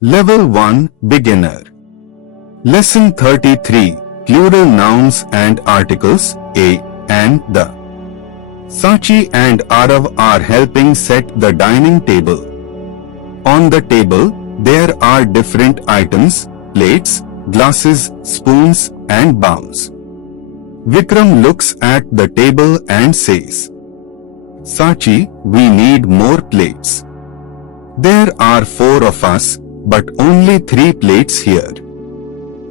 Level 1 Beginner. Lesson 33 Plural Nouns and Articles A and the. Sachi and Arav are helping set the dining table. On the table, there are different items, plates, glasses, spoons, and bowls. Vikram looks at the table and says, Sachi, we need more plates. There are 4 of us, but only 3 plates here.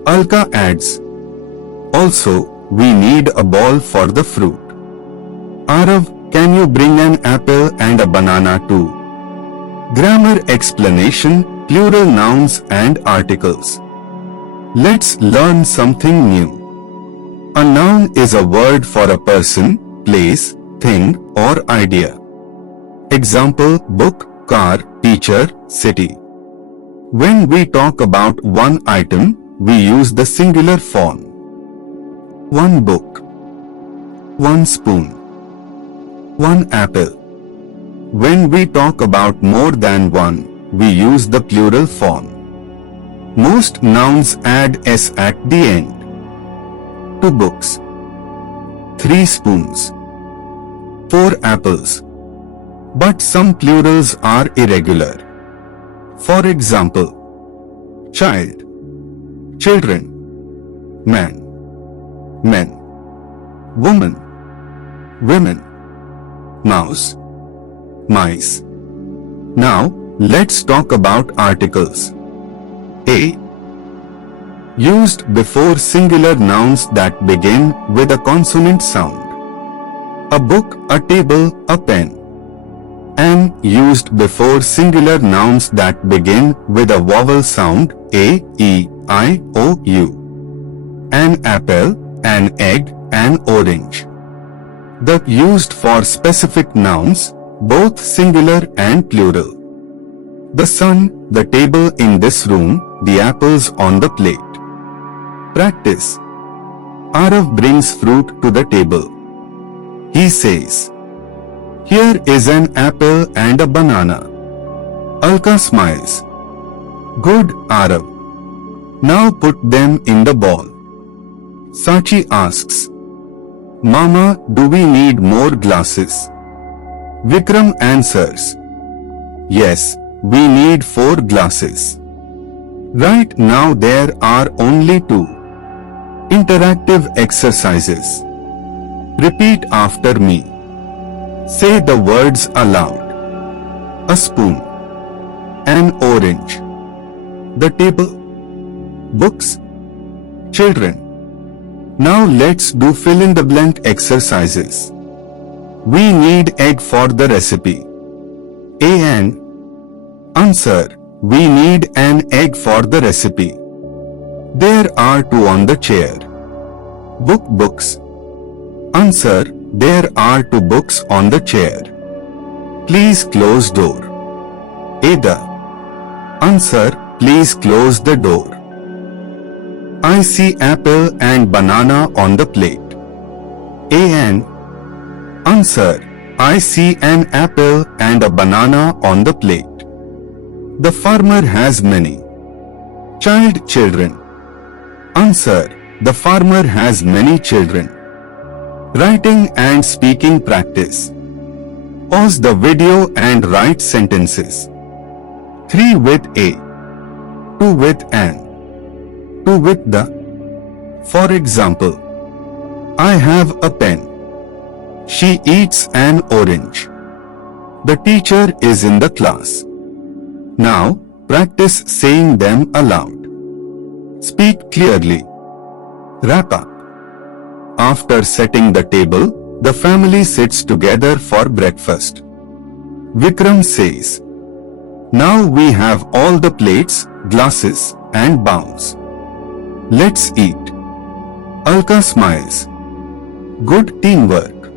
Alka adds, also, we need a bowl for the fruit. Arav, can you bring an apple and a banana too? Grammar explanation, plural nouns and articles. Let's learn something new. A noun is a word for a person, place, thing, or idea. Example, book, car, teacher, city. When we talk about one item, we use the singular form. One book, one spoon, one apple. When we talk about more than one, we use the plural form. Most nouns add s at the end. 2 books, 3 spoons, 4 apples. But some plurals are irregular. For example, child, children, man, men, woman, women, mouse, mice. Now, let's talk about articles. A. Used before singular nouns that begin with a consonant sound. A book, a table, a pen. An. Used before singular nouns that begin with a vowel sound A, E, I, O, U. An apple, an egg, an orange. The. Used for specific nouns, both singular and plural. The sun, the table in this room, the apples on the plate. Practice. Arav brings fruit to the table. He says, here is an apple and a banana. Alka smiles. Good, Arav. Now put them in the bowl. Sachi asks, Mama, do we need more glasses? Vikram answers, yes, we need 4 glasses. Right now there are only 2. Interactive exercises. Repeat after me. Say the words aloud. A spoon. An orange. The table. Books. Children. Now let's do fill-in-the-blank exercises. We need egg for the recipe. A and. Answer. We need an egg for the recipe. There are 2 on the chair. Books. Answer. There are 2 books on the chair. Please close door. Ada. Answer. Please close the door. I see apple and banana on the plate. A and. Answer. I see an apple and a banana on the plate. The farmer has many. Children. Answer. The farmer has many children. Writing and speaking practice. Pause the video and write sentences. 3 with a. 2 with an. 2 with the. For example, I have a pen. She eats an orange. The teacher is in the class. Now, practice saying them aloud. Speak clearly. Wrap up. After setting the table, the family sits together for breakfast. Vikram says, now we have all the plates, glasses, and bowls. Let's eat. Alka smiles. Good teamwork.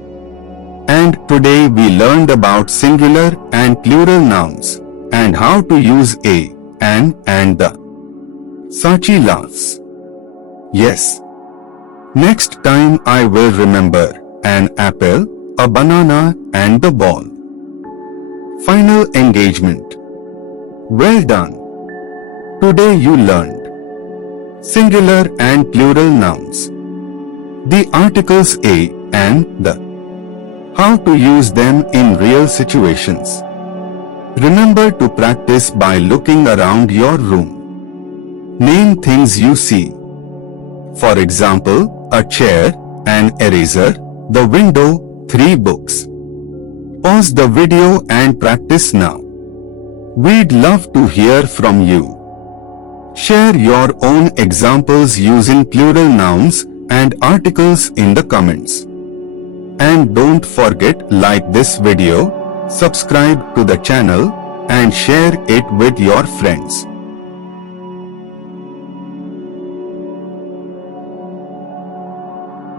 And today we learned about singular and plural nouns and how to use a, an, and the. Sachi laughs. Yes. Next time I will remember an apple, a banana, and the ball. Final engagement. Well done. Today you learned singular and plural nouns, the articles a and the, how to use them in real situations. Remember to practice by looking around your room. Name things you see. For example, a chair, an eraser, the window, 3 books. Pause the video and practice now. We'd love to hear from you. Share your own examples using plural nouns and articles in the comments. And don't forget, like this video, subscribe to the channel, and share it with your friends.